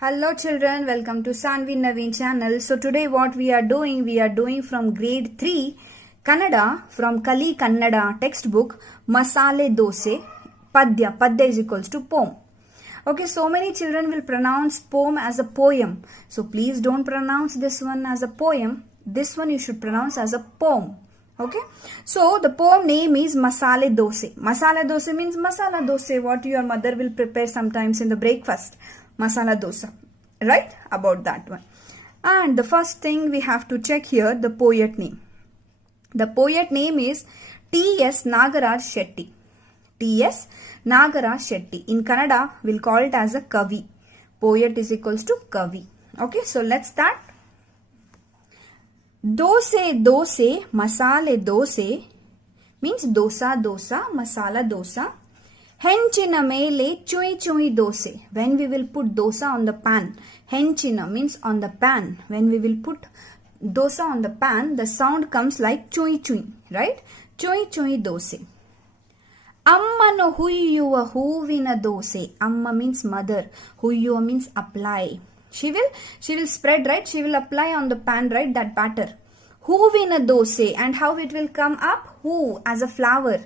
Hello children, welcome to Sanvi Naveen channel. So today what we are doing from grade 3 Kannada from Kali Kannada textbook Masale Dose Padya. Padya is equals to poem. Okay, so many children will pronounce poem as a poem. So please don't pronounce this one as a poem. This one you should pronounce as a poem. Okay, so the poem name is Masale Dose. Masala Dose means masala dose, what your mother will prepare sometimes in the breakfast. Masala dosa, right? About that one. And the first thing we have to check here, the poet name. The poet name is T.S. Nagaraj Shetty. T.S. Nagaraj Shetty. In Kannada, we'll call it as a Kavi. Poet is equals to Kavi. Okay, so let's start. Dose, dose, masale dose means dosa, dosa, masala dosa. Henchina mele chui chui dose. When we will put dosa on the pan, henchina means on the pan. When we will put dosa on the pan, the sound comes like chui chui, right? Chui chui dose. Ammanu huyyuva huvina dose. Amma means mother. Huyyuva means apply. She will spread, right? She will apply on the pan, right? That batter. Huvina dose. And how it will come up? Hu as a flower.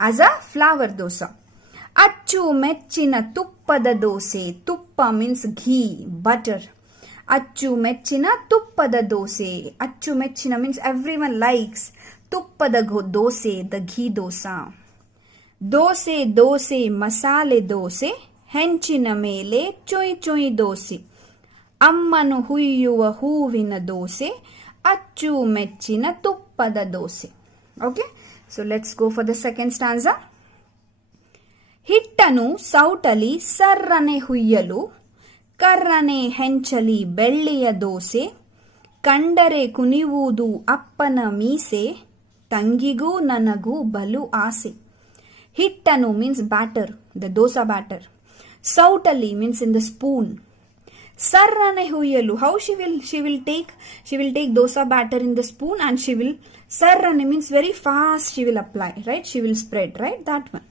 As a flower dosa. Acchu mechina tuppada dose. Tuppa means ghee, butter. Acchu mechina tuppada dose. Acchu mechina means everyone likes. Tuppada dose, the ghee dosa. Dose, dose, masale dose. Henchina mele chui chui dose. Ammanu huyyuva huvina dose. Acchu mechina tuppada dose. Okay, so let's go for the second stanza. ಹಿಟ್ಟನು ಸೌಟಲಿ ಸರ್ರನೆ ಹುಯ್ಯಲು ಕರ್ರನೆ ಹೆಂಚಲಿ ಬೆಳ್ಳಿಯ ದೋಸೆ ಕಂಡರೆ ಕುಣಿಯುವುದು ಅಪ್ಪನ ಮೀಸೆ ತಂಗಿಗೂ ನನಗೂ ಬಲು ಆಸೆ. ಹಿಟ್ಟನು means batter, the dosa batter. Sautali means in the spoon. Sarrane huyalu, how she will take dosa batter in the spoon and she will sarrane means very fast she will apply, right? She will spread, right? That one.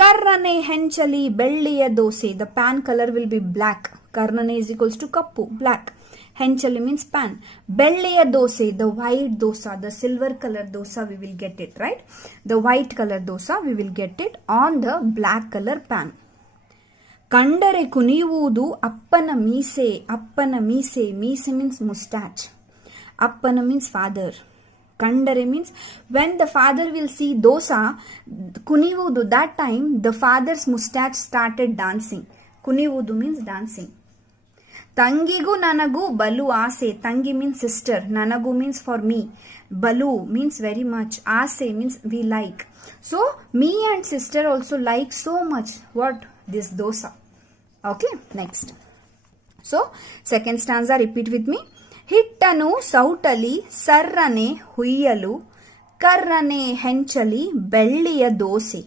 Karrane henchali belliya dose. The pan color will be black. Karrane is equals to kappu, black. Henchali means pan. Belliya dose, the white dosa, the silver color dosa we will get it, right? The white color dosa we will get it on the black color pan. Kandare kunivudu appana mise. Appana mise. Mise means mustache. Appana means father. Kandare means when the father will see dosa, kunivudu, that time the father's mustache started dancing. Kunivudu means dancing. Tangigu nanagu balu ase. Tangi means sister. Nanagu means for me. Balu means very much. Ase means we like. So me and sister also like so much. What? This dosa. Okay, next. So second stanza, repeat with me. ಹಿಟ್ಟನು ಸೌಟಲಿ ಸರ್ರನೆ ಹುಯ್ಯಲು ಕರ್ರನೆ ಹೆಂಚಲಿ ಬೆಳ್ಳಿಯ ದೋಸೆ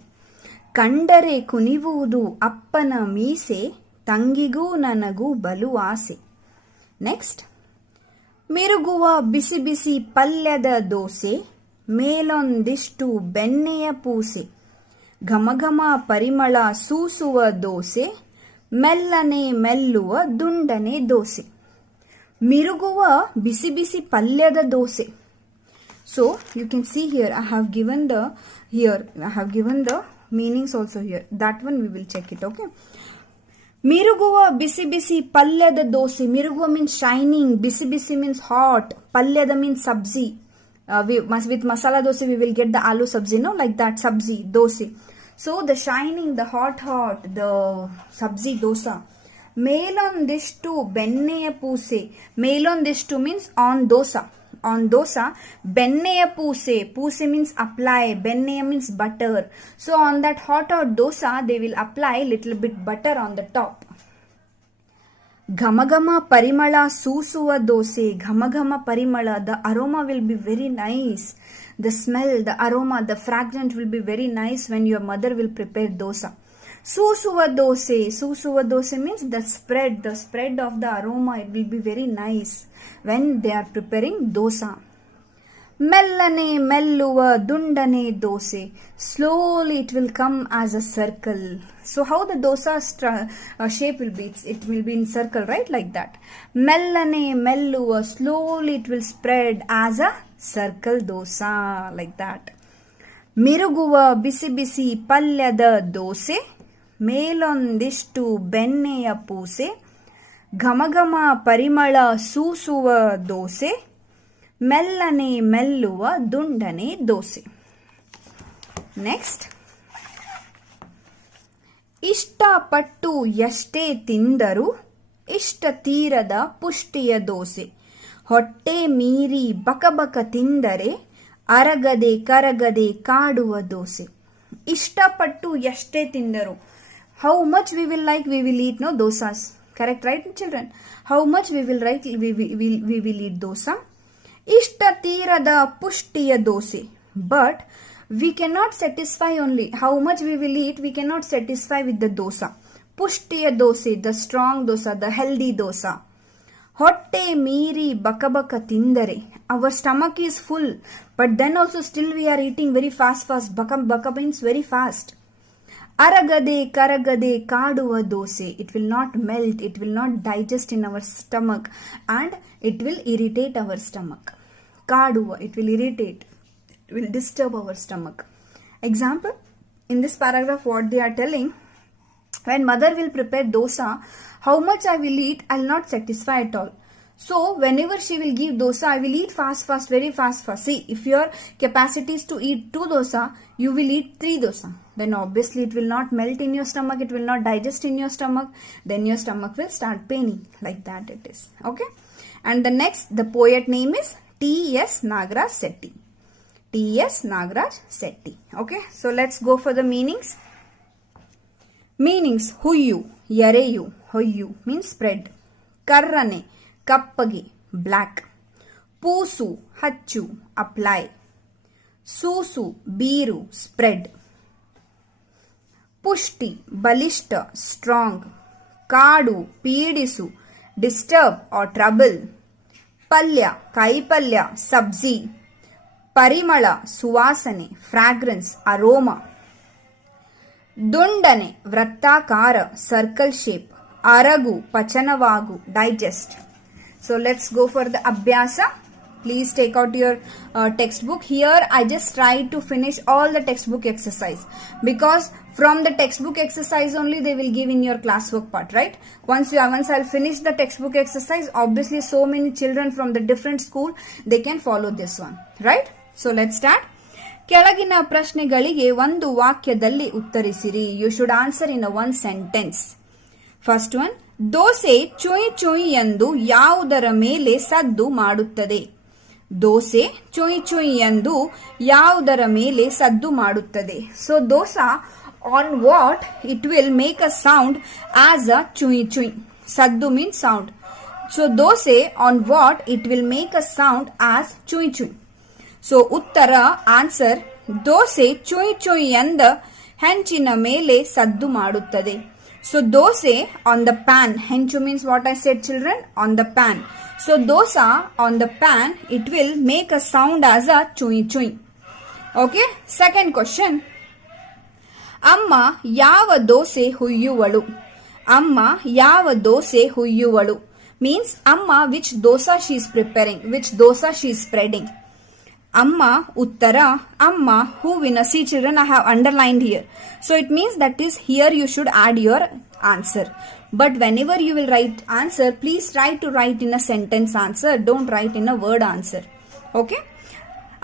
ಕಂಡರೆ ಕುಣಿಯುವುದು ಅಪ್ಪನ ಮೀಸೆ ತಂಗಿಗೂ ನನಗೂ ಬಲು ಆಸೆ. Next. ಮಿರುಗುವ ಬಿಸಿ ಬಿಸಿ ಪಲ್ಯದ ದೋಸೆ ಮೇಲೊಂದಿಷ್ಟು ಬೆಣ್ಣೆಯ ಪೂಸೆ ಘಮಘಮ ಪರಿಮಳ ಸೂಸುವ ದೋಸೆ ಮೆಲ್ಲನೆ ಮೆಲ್ಲುವ ದುಂಡನೆ dosa. Miruguva bisi bisi palyada dose. So you can see here I have given the meanings also here. That one we will check it. Okay. Miruguva bisi bisi palyada dose. Miruguva means shining. Bisi bisi means hot. Palyada means sabzi. With masala dose we will get the aloo sabzi, no? Like that sabzi dose. So the shining, the hot, the sabzi dosa. ಮೇಲೊಂದಿಷ್ಟು ಬೆಣ್ಣೆಯ ಪೂಸೆ. ಮೇಲೊಂದಿಷ್ಟು means on dosa. On dosa, ಬೆಣ್ಣೆಯ ಪೂಸೆ. Puse means apply. ಬೆಣ್ಣೆಯ means butter. So on that hot dosa, they will apply little bit butter on the top. ಘಮಘಮ ಪರಿಮಳ ಸೂಸುವ ದೋಸೆ. ಘಮಘಮ ಪರಿಮಳ, the aroma will be very nice. The smell, the aroma, the fragrance will be very nice when your mother will prepare dosa. Susuva dose. Susuva dose means the spread of the aroma. It will be very nice when they are preparing dosa. Mellane melluva dundane dose. Slowly it will come as a circle. So how the dosa shape will be? It will be in circle, right? Like that. Mellane melluva, slowly it will spread as a circle dosa, like that. Miruguva bisi bisi palyada dose, ಮೇಲೊಂದಿಷ್ಟು ಬೆಣ್ಣೆಯ ಪೂಸೆ, ಘಮಘಮ ಪರಿಮಳ ಸೂಸುವ ದೋಸೆ, ಮೆಲ್ಲನೆ ಮೆಲ್ಲುವ ದುಂಡನೆ dosa. Next, ಇಷ್ಟಪಟ್ಟು ಎಷ್ಟೇ ತಿಂದರೂ ಇಷ್ಟ ತೀರದ ಪುಷ್ಟಿಯ ದೋಸೆ, ಹೊಟ್ಟೆ ಮೀರಿ ಬಕಬಕ ತಿಂದರೆ ಅರಗದೆ ಕರಗದೆ ಕಾಡುವ ದೋಸೆ. ಇಷ್ಟಪಟ್ಟು ಎಷ್ಟೇ ತಿಂದರು, how much we will like, we will eat, no, dosas. Correct, right, children? How much we will like, we will eat dosa. Ishta tirada pushtiya dose. But we cannot satisfy only. How much we will eat, we cannot satisfy with the dosa. Pushtiya dose, the strong dosa, the healthy dosa. Hotte meeri bakabaka tindare. Our stomach is full, but then also still we are eating very fast. Baka means very fast. Aragade karagade kaduva dose. It will not melt, it will not digest in our stomach, and it will irritate our stomach. Kaduva, it will irritate, it will disturb our stomach. Example, in this paragraph what they are telling, when mother will prepare dosa, how much I will eat, I will not satisfy at all. So whenever she will give dosa, I will eat fast, very fast. See, if your capacity is to eat 2 dosa, you will eat 3 dosa. Then obviously it will not melt in your stomach, it will not digest in your stomach. Then your stomach will start paining. Like that it is. Okay. And the next, the poet name is T.S. Nagaraj Sethi. T.S. Nagaraj Sethi. Okay. So let's go for the meanings. Meanings: ಹುಯ್ಯು, ಎರೆಯು. ಹೊಯ್ಯು means spread. ಕರ್ರನೆ, ಕಪ್ಪಗೆ, black. ಪೂಸು, ಹಚ್ಚು, apply. ಸೂಸು, ಬೀರು, spread. ಪುಷ್ಟಿ, ಬಲಿಷ್ಠ, strong. ಕಾಡು, ಪೀಡಿಸು, disturb or trouble. ಪಲ್ಯ, ಕೈಪಲ್ಯ, ಸಬ್ಜಿ. ಪರಿಮಳ, ಸುವಾಸನೆ, fragrance, aroma. ದುಂಡನೆ, ವೃತ್ತಾಕಾರ, circle shape. ಅರಗು, ಪಚನವಾಗು, digest. So let's go for the abhyasa. Please take out your textbook. Here I just try to finish all the textbook exercise, because from the textbook exercise only they will give in your classwork part, right? Once I'll finish the textbook exercise, obviously so many children from the different school, they can follow this one, right? So let's start. ಕೆಳಗಿನ ಪ್ರಶ್ನೆಗಳಿಗೆ ಒಂದು ವಾಕ್ಯದಲ್ಲಿ ಉತ್ತರಿಸಿರಿ. You should answer in a one sentence. First one, dosa ಚುಯ್ ಚುಯ್ ಎಂದು ಯಾವುದರ ಮೇಲೆ ಸದ್ದು ಮಾಡುತ್ತದೆ? ದೋಸೆ ಚುಯ್ ಚುಯ್ ಎಂದು ಯಾವುದರ ಮೇಲೆ ಸದ್ದು ಮಾಡುತ್ತದೆ? So dosa, on what it will make a sound as a ಚುಯ್ ಚುಯ್. Saddu means sound. So dosa, on what it will make a sound as ಚುಯ್ ಚುಯ್. So ಉತ್ತರ, ಆನ್ಸರ್, ದೋಸೆ ಚುಯ್ ಚುಯ್ ಎಂದ ಹೆಂಚಿನ ಮೇಲೆ ಸದ್ದು ಮಾಡುತ್ತದೆ. So dosa on the pan. Henchu means what I said, children, on the pan. So dosa on the pan, it will make a sound as a chui chui. Okay. Second question. Amma yava dose huyyuvalu. Amma yava dose huyyuvalu means Amma which dosa she is preparing, which dosa she is spreading. Amma, uttara, Amma, huvina. See children, I have underlined here. So it means that is here you should add your answer. But whenever you will write answer, please try to write in a sentence answer. Don't write in a word answer. Okay?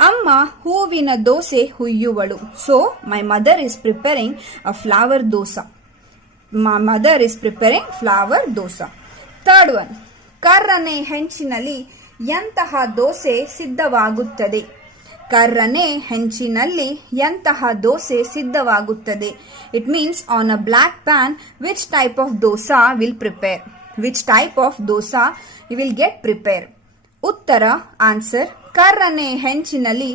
Amma, huvina dose huyyuvalu. So my mother is preparing a flour dosa. My mother is preparing flour dosa. Third one. Karrane ಹೆಂಚಿನಲ್ಲಿ ಎಂತಹ ದೋಸೆ ಸಿದ್ಧವಾಗುತ್ತದೆ? ಕರ್ರನೆ ಹೆಂಚಿನಲ್ಲಿ ಎಂತಹ dosa ಸಿದ್ಧವಾಗುತ್ತದೆ? It means on a black pan, which type of dosa will prepare? Which type of dosa you will get prepare? ಉತ್ತರ, answer, ಕರ್ರನೆ ಹೆಂಚಿನಲ್ಲಿ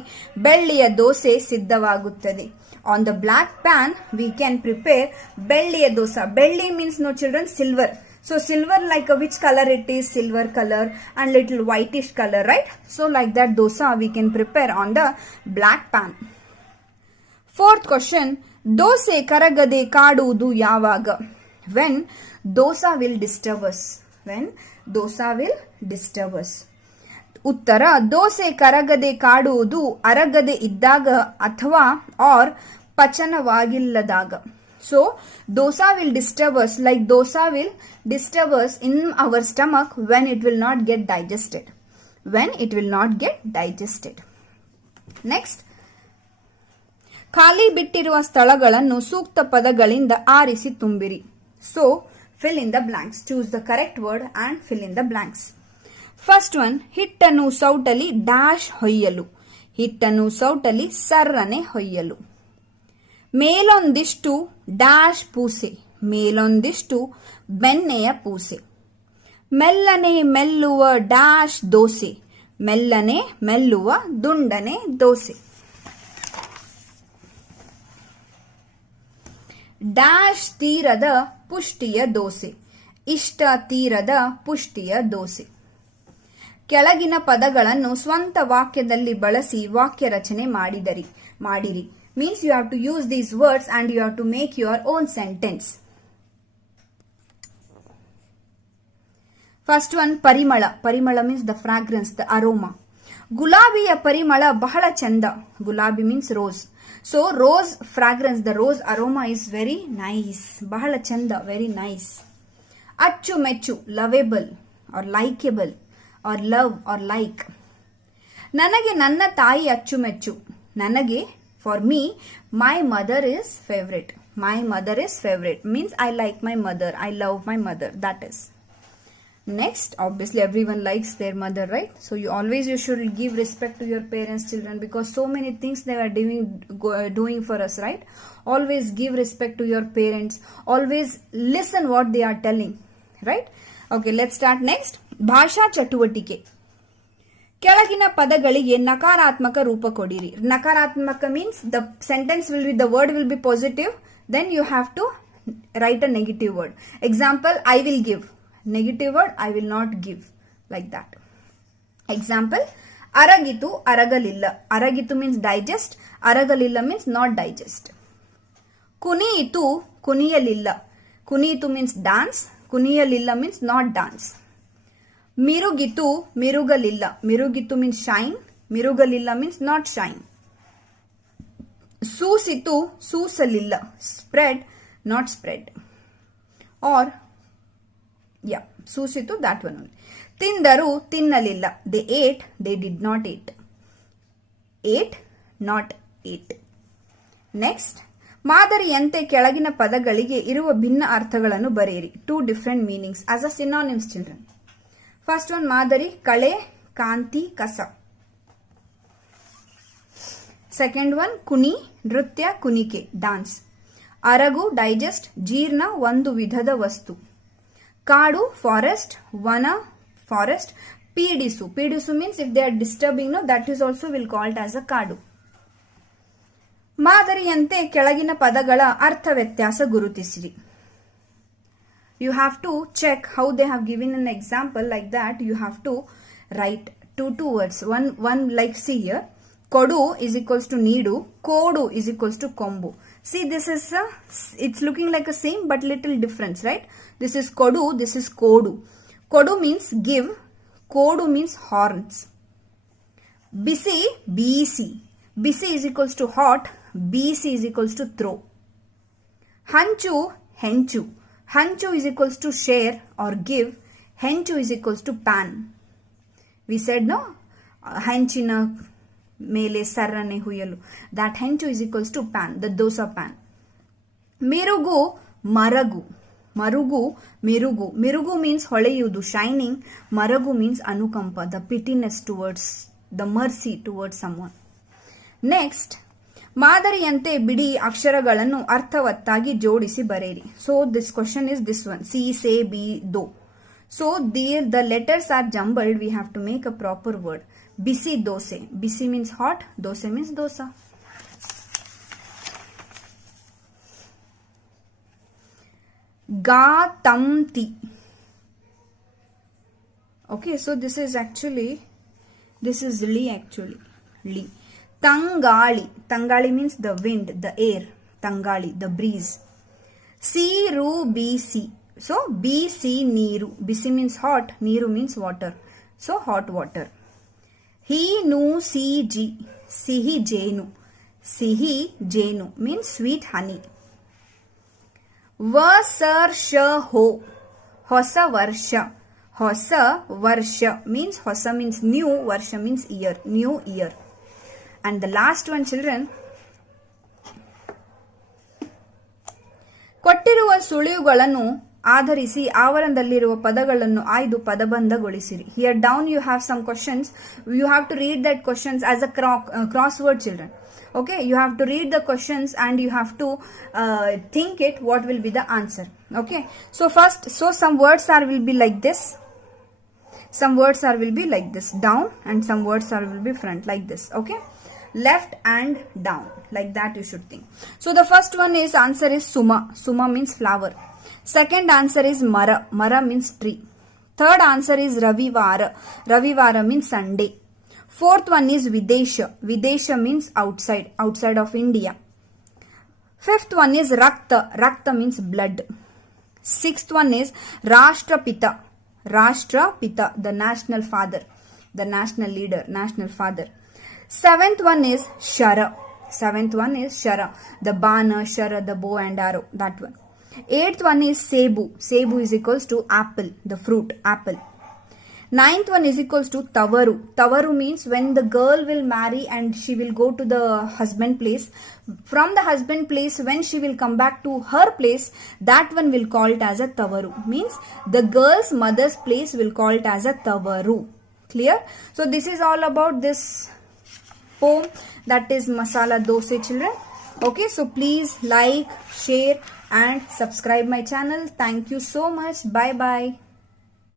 ಬೆಳ್ಳಿಯ dosa ಸಿದ್ಧವಾಗುತ್ತದೆ. On the black pan, we can prepare ಬೆಳ್ಳಿಯ dosa. ಬೆಳ್ಳಿ means, no children, silver. So silver, like which color it is? Silver color and little whitish color, right? So like that dosa we can prepare on the black pan. Fourth question. Dosa ಕರಗದೆ ಕಾಡುವುದು ಯಾವಾಗ? When dosa will disturb us. When dosa will disturb us. ಉತ್ತರ ದೋಸೆ ಕರಗದೆ ಕಾಡುವುದು ಅರಗದೆ ಇದ್ದಾಗ ಅಥವಾ or ಪಚನವಾಗಿಲ್ಲದಾಗ. So dosa will disturb us, like dosa will disturb us in our stomach when it will not get digested. When it will not get digested. Next, ಖಾಲಿ ಬಿಟ್ಟಿರುವ ಸ್ಥಳಗಳನ್ನು ಸೂಕ್ತ ಪದಗಳಿಂದ ಆರಿಸಿ ತುಂಬಿರಿ. So fill in the blanks. Choose the correct word and fill in the blanks. First one, ಹಿಟ್ಟನ್ನು ಸೌಟಲಿ dash ಹೊಯ್ಯಲು. ಹಿಟ್ಟನ್ನು ಸೌಟಲಿ ಸರ್ರನೆ ಹೊಯ್ಯಲು. ಮೇಲೊಂದಿಷ್ಟು dash ಪೂಸೆ. ಮೇಲೊಂದಿಷ್ಟು ಬೆಣ್ಣೆಯ ಪೂಸೆ. ಮೆಲ್ಲನೆ ಮೆಲ್ಲುವ dash dosa. ಮೆಲ್ಲನೆ ಮೆಲ್ಲುವ ದುಂಡನೆ ದೋಸೆ. ಡ್ಯಾಶ್ ತೀರದ ಪುಷ್ಟಿಯ ದೋಸೆ. ಇಷ್ಟ ತೀರದ ಪುಷ್ಟಿಯ ದೋಸೆ. ಕೆಳಗಿನ ಪದಗಳನ್ನು ಸ್ವಂತ ವಾಕ್ಯದಲ್ಲಿ ಬಳಸಿ ವಾಕ್ಯ ರಚನೆ ಮಾಡಿರಿ. Means you have to use these words and you have to make your own sentence. First one, parimala. Parimala means the fragrance, the aroma. ಗುಲಾಬಿಯ ಪರಿಮಳ ಬಹಳ ಚಂದ. ಗುಲಾಬಿ means rose. So rose fragrance, the rose aroma is very nice. ಬಹಳ ಚಂದ, very nice. ಅಚ್ಚುಮೆಚ್ಚು, lovable or likable or love or like. ನನಗೆ ನನ್ನ ತಾಯಿ ಅಚ್ಚುಮೆಚ್ಚು. ನನಗೆ, for me, my mother is favorite. My mother is favorite means I like my mother. I love my mother. That is. Next, obviously everyone likes their mother, right? So you should give respect to your parents, children, because so many things they are doing for us, right? Always give respect to your parents. Always listen what they are telling, right? Okay, let's start next. ಭಾಷಾ ಚಟುವಟಿಕೆ. ಕೆಳಗಿನ ಪದಗಳಿಗೆ ನಕಾರಾತ್ಮಕ ರೂಪ ಕೊಡಿರಿ. ನಕಾರಾತ್ಮಕ means the sentence will be, the word will be positive, then you have to write a negative word. Example, I will give. Negative word, I will not give. Like that. Example, ಅರಗಿತು ಅರಗಲಿಲ್ಲ. ಅರಗಿತು means digest. ಅರಗಲಿಲ್ಲ means not digest. ಕುಣಿಯಿತು ಕುಣಿಯಲಿಲ್ಲ. ಕುಣಿಯಿತು means dance. ಕುಣಿಯಲಿಲ್ಲ means not dance. ಮಿರುಗಿತು ಮಿರುಗಲಿಲ್ಲ. ಮಿರುಗಿತು means shine. ಮಿರುಗಲಿಲ್ಲ means not shine. ಸೂಸಿತು ಸೂಸಲಿಲ್ಲ. Spread, not spread. Or ಸೂಸಿತು, that one only. ತಿಂದರು ತಿನ್ನಲಿಲ್ಲ. They ate, they did not eat. Ate, not eat. Next, ಮಾದರಿಯಂತೆ ಕೆಳಗಿನ ಪದಗಳಿಗೆ ಇರುವ ಭಿನ್ನ ಅರ್ಥಗಳನ್ನು ಬರೆಯಿರಿ. 2 different meanings as a synonyms, children. First one, ಮಾದರಿ, ಕಳೆ, ಕಾಂತಿ, ಕಸ. Second one, ಕುಣಿ, ನೃತ್ಯ, ಕುಣಿಕೆ, ಡಾನ್ಸ್. ಅರಗು, ಡೈಜೆಸ್ಟ್, ಜೀರ್ಣ, ಒಂದು ವಿಧದ ವಸ್ತು. ಕಾಡು, ಫಾರೆಸ್ಟ್, ವನ, forest. ಪೀಡಿಸು, ಪೀಡಿಸು means if they are disturbing, no, that is also will called as a ಕಾಡು. ಮಾದರಿಯಂತೆ ಕೆಳಗಿನ ಪದಗಳ ಅರ್ಥ ವ್ಯತ್ಯಾಸ ಗುರುತಿಸಿರಿ. You have to check how they have given an example like that. You have to write two words. One like, see here. Kodu is equals to needu. Kodu is equals to kombu. See, this is it's looking like a same but little difference, right? This is kodu. This is kodu. Kodu means give. Kodu means horns. Bisi, BC. Bisi is equals to hot. BC is equals to throw. Hanchu, henchu. Hanchu is equals to share or give. Henchu is equals to pan. We said no, henchina mele sarrane huyalu. That henchu is equals to pan, the dosa pan. Mirugu, maragu. Marugu, mirugu. Mirugu means ಹೊಳೆಯುವುದು, shining. Maragu means anukampa, the pitiness towards, the mercy towards someone. Next, ಮಾದರಿಯಂತೆ ಬಿಡಿ ಅಕ್ಷರಗಳನ್ನು ಅರ್ಥವತ್ತಾಗಿ ಜೋಡಿಸಿ ಬರೆಯಿರಿ. So this question is this one. C, say, be, do. So the letters are jumbled. We have to make a proper word. Bisi dose. Bisi means hot. Dose means dosa. Ga, tam, ti. Okay, so this is li actually. Li. Tangali. Tangali means the wind, the air. ತಂಗಾಳಿ, the breeze. Siru bisi. So bisi ನೀರು. Bisi means hot, ನೀರು means water. So hot water. Hinu siji. Sihi jenu. Sihi jenu means sweet honey. Vasarsha ho. Hosa varsha. Hosa varsha means hosa means new, varsha means year, new year. And the last one, children, ಕೊಟ್ಟಿರುವ ಸುಳಿವುಗಳನ್ನು ಆಧರಿಸಿ ಆವರಣದಲ್ಲಿರುವ ಪದಗಳನ್ನು ಆಯ್ದು ಪದಬಂಧಗೊಳಿಸಿರಿ. Here down you have some questions. You have to read that questions as a crossword, children. Okay, you have to read the questions and you have to think it what will be the answer. Okay, so first, some words will be like this. Some words will be like this, down, and some words will be front like this. Okay, left and down, like that you should think. So the first one is answer is suma. Suma means flower. Second answer is mara. Mara means tree. Third answer is ravivara. Ravivara means Sunday. Fourth one is videsha. Videsha means outside, outside of India. Fifth one is rakta. Rakta means blood. Sixth one is rashtrapita. Rashtrapita, the national father, the national leader, national father. Seventh one is shara. Seventh one is shara, the bana, shara, the bow and arrow, that one. Eighth one is sebu. Sebu is equals to apple, the fruit, apple. Ninth one is equals to tavaru. Tavaru means when the girl will marry and she will go to the husband place. From the husband place, when she will come back to her place, that one will call it as a tavaru. Means the girl's mother's place will call it as a tavaru. Clear? So this is all about this poem, that is Masala Dosa, children. Okay, so please like, share and subscribe my channel. Thank you so much. Bye bye.